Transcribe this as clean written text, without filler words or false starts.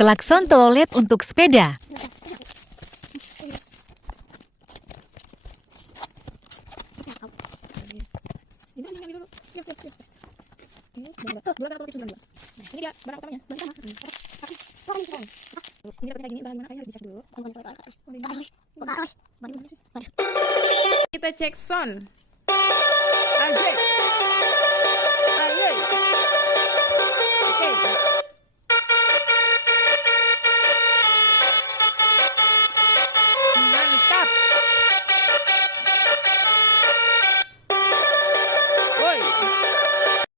Klakson telolet untuk sepeda. Ini dia barang utamanya, barang utama. Ini dapat kayak gini, bahan mana kayaknya harus dicek dulu. Kita cek sound. Ayo. Oke. Mantap.